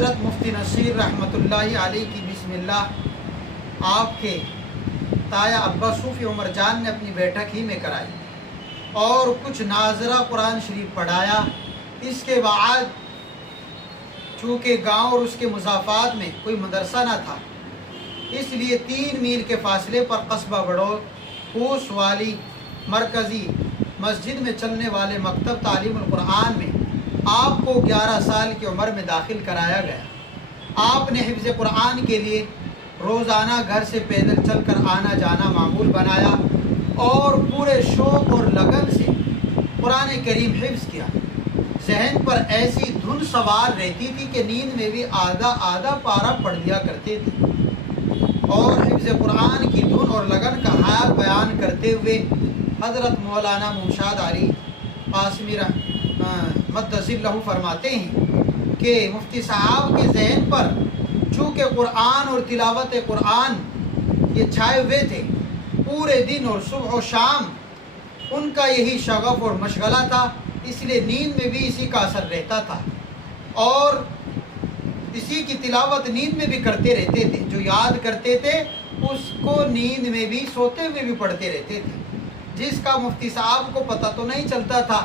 حضرت مفتی نصیر رحمتاللہ علیہ کی بسملlah آپ کے تایا ابا صوفی عمر جان نے اپنی بیٹھک ہی میں کرائی اور کچھ ناظرہ قرآن شریف پڑھایا۔ اس کے بعد چونکہ گاؤں اور اس کے مضافات میں کوئی مدرسہ نہ تھا، اس لیے 3 میل کے فاصلے پر قصبہ بڑوت کوس والی مرکزی مسجد میں چلنے والے مکتب تعلیم القرآن میں آپ کو 11 سال کی عمر میں داخل کرایا گیا۔ آپ نے حفظ قرآن کے لیے روزانہ گھر سے پیدل چل کر آنا جانا معمول بنایا اور پورے شوق اور لگن سے قرآن کریم حفظ کیا۔ ذہن پر ایسی دھن سوار رہتی تھی کہ نیند میں بھی آدھا پارہ پڑھ لیا کرتے تھے، اور حفظ قرآن کی دھن اور لگن کا حال بیان کرتے ہوئے حضرت مولانا ممشاد علی قاسمی مدثر اللہ فرماتے ہیں کہ مفتی صاحب کے ذہن پر چونکہ قرآن اور تلاوت قرآن یہ چھائے ہوئے تھے، پورے دن اور صبح و شام ان کا یہی شغف اور مشغلہ تھا، اس لیے نیند میں بھی اسی کا اثر رہتا تھا اور اسی کی تلاوت نیند میں بھی کرتے رہتے تھے۔ جو یاد کرتے تھے اس کو نیند میں بھی سوتے ہوئے بھی پڑھتے رہتے تھے، جس کا مفتی صاحب کو پتہ تو نہیں چلتا تھا،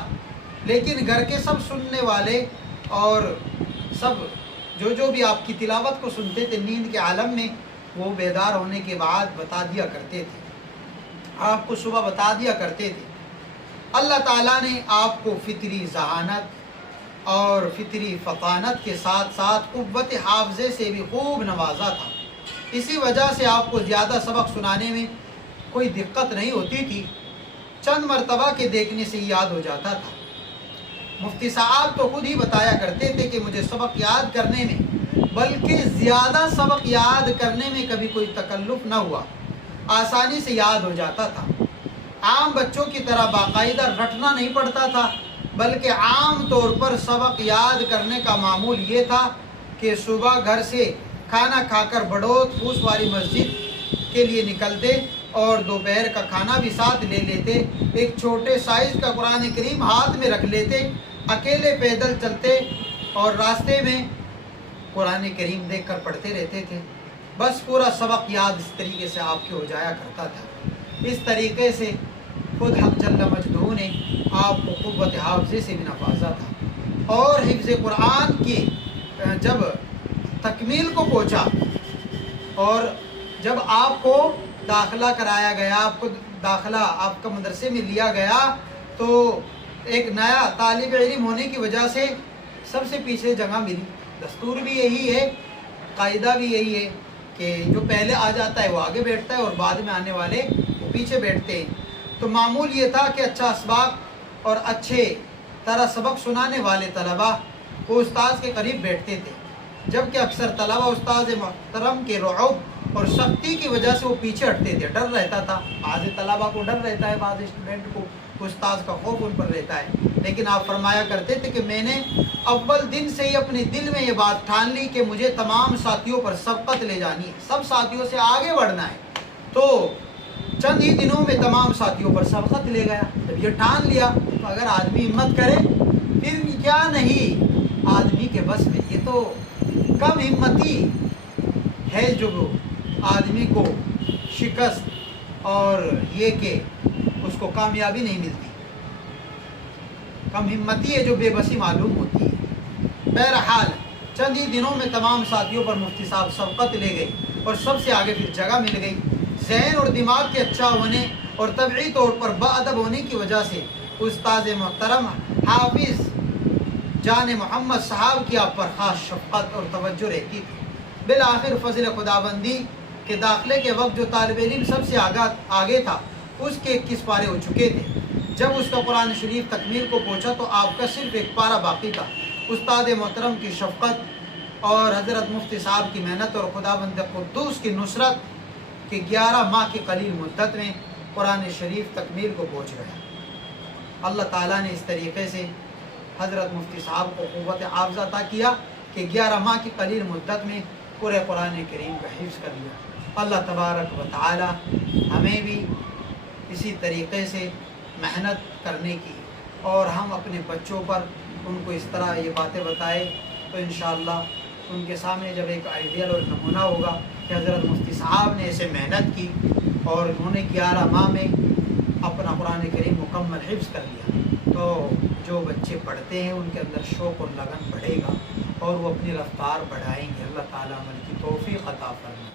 لیکن گھر کے سب سننے والے اور سب جو بھی آپ کی تلاوت کو سنتے تھے نیند کے عالم میں، وہ بیدار ہونے کے بعد بتا دیا کرتے تھے، آپ کو صبح بتا دیا کرتے تھے۔ اللہ تعالیٰ نے آپ کو فطری ذہانت اور فطری فطانت کے ساتھ ساتھ قوت حافظے سے بھی خوب نوازا تھا، اسی وجہ سے آپ کو زیادہ سبق سنانے میں کوئی دقت نہیں ہوتی تھی، چند مرتبہ کے دیکھنے سے ہی یاد ہو جاتا تھا۔ مفتی صاحب تو خود ہی بتایا کرتے تھے کہ مجھے سبق یاد کرنے میں بلکہ زیادہ سبق یاد کرنے میں کبھی کوئی تکلف نہ ہوا، آسانی سے یاد ہو جاتا تھا۔ عام بچوں کی طرح باقاعدہ رٹنا نہیں پڑتا تھا، بلکہ عام طور پر سبق یاد کرنے کا معمول یہ تھا کہ صبح گھر سے کھانا کھا کر بڑوت پوس والی مسجد کے لیے نکلتے اور دوپہر کا کھانا بھی ساتھ لے لیتے، ایک چھوٹے سائز کا قرآن کریم ہاتھ میں رکھ لیتے، اکیلے پیدل چلتے اور راستے میں قرآن کریم دیکھ کر پڑھتے رہتے تھے، بس پورا سبق یاد اس طریقے سے آپ کے ہو جایا کرتا تھا۔ اس طریقے سے خود حق جل مجدہ نے آپ کو قوت حافظے سے بھی نوازا تھا، اور حفظ قرآن کی جب تکمیل کو پہنچا اور جب آپ کو داخلہ کرایا گیا، آپ کو داخلہ آپ کا مدرسے میں لیا گیا، تو ایک نیا طالب علم ہونے کی وجہ سے سب سے پیچھے جگہ ملی۔ دستور بھی یہی ہے، قاعدہ بھی یہی ہے کہ جو پہلے آ جاتا ہے وہ آگے بیٹھتا ہے اور بعد میں آنے والے وہ پیچھے بیٹھتے ہیں۔ تو معمول یہ تھا کہ اچھا اسباق اور اچھے طرح سبق سنانے والے طلباء وہ استاذ کے قریب بیٹھتے تھے، جبکہ اکثر طلباء استاذ محترم کے رعب اور سختی کی وجہ سے وہ پیچھے ہٹتے تھے، ڈر رہتا تھا۔ بعض طلباء کو ڈر رہتا ہے، بعض اسٹوڈنٹ کو استاذ کا خوف ان پر رہتا ہے، لیکن آپ فرمایا کرتے تھے کہ میں نے اول دن سے ہی اپنے دل میں یہ بات ٹھان لی کہ مجھے تمام ساتھیوں پر سبقت لے جانی ہے، سب ساتھیوں سے آگے بڑھنا ہے۔ تو چند ہی دنوں میں تمام ساتھیوں پر سبقت لے گیا۔ جب یہ ٹھان لیا تو اگر آدمی ہمت کرے پھر کیا نہیں آدمی کے بس میں، یہ تو کم ہمتی ہے جو آدمی کو شکست اور یہ کہ اس کو کامیابی نہیں ملتی، کم ہمتی ہے جو بے بسی معلوم ہوتی ہے۔ بہرحال چند ہی دنوں میں تمام ساتھیوں پر مفتی صاحب سبقت لے گئے اور سب سے آگے پھر جگہ مل گئی۔ ذہن اور دماغ کے اچھا ہونے اور طبعی طور پر باادب ہونے کی وجہ سے استاد محترم حافظ جان محمد صاحب کی آپ پر خاص شفقت اور توجہ رہتی تھی۔ بالآخر فضل خداوندی کے داخلے کے وقت جو طالب علم سب سے آگے تھا اس کے 21 پارے ہو چکے تھے۔ جب اس کا قرآن شریف تکمیل کو پہنچا تو آپ کا صرف ایک پارہ باقی تھا۔ استاد محترم کی شفقت اور حضرت مفتی صاحب کی محنت اور خداوند قدوس کی نصرت کہ 11 ماہ کی قلیل مدت میں قرآن شریف تکمیل کو پہنچ گیا۔ اللہ تعالیٰ نے اس طریقے سے حضرت مفتی صاحب کو قوت حافظہ عطا کیا کہ 11 ماہ کی قلیل مدت میں پورے قرآن کریم کا حفظ کر لیا۔ اللہ تبارک و تعالی ہمیں بھی اسی طریقے سے محنت کرنے کی اور ہم اپنے بچوں پر ان کو اس طرح یہ باتیں بتائے تو انشاءاللہ ان کے سامنے جب ایک آئیڈیل اور نمونہ ہوگا کہ حضرت مفتی صاحب نے ایسے محنت کی اور انہوں نے 11 ماہ میں اپنا قرآن کریم مکمل حفظ کر لیا، تو جو بچے پڑھتے ہیں ان کے اندر شوق اور لگن بڑھے گا اور وہ اپنی رفتار بڑھائیں گے۔ اللہ تعالیٰ عمل کی توفیق عطا فرمائے۔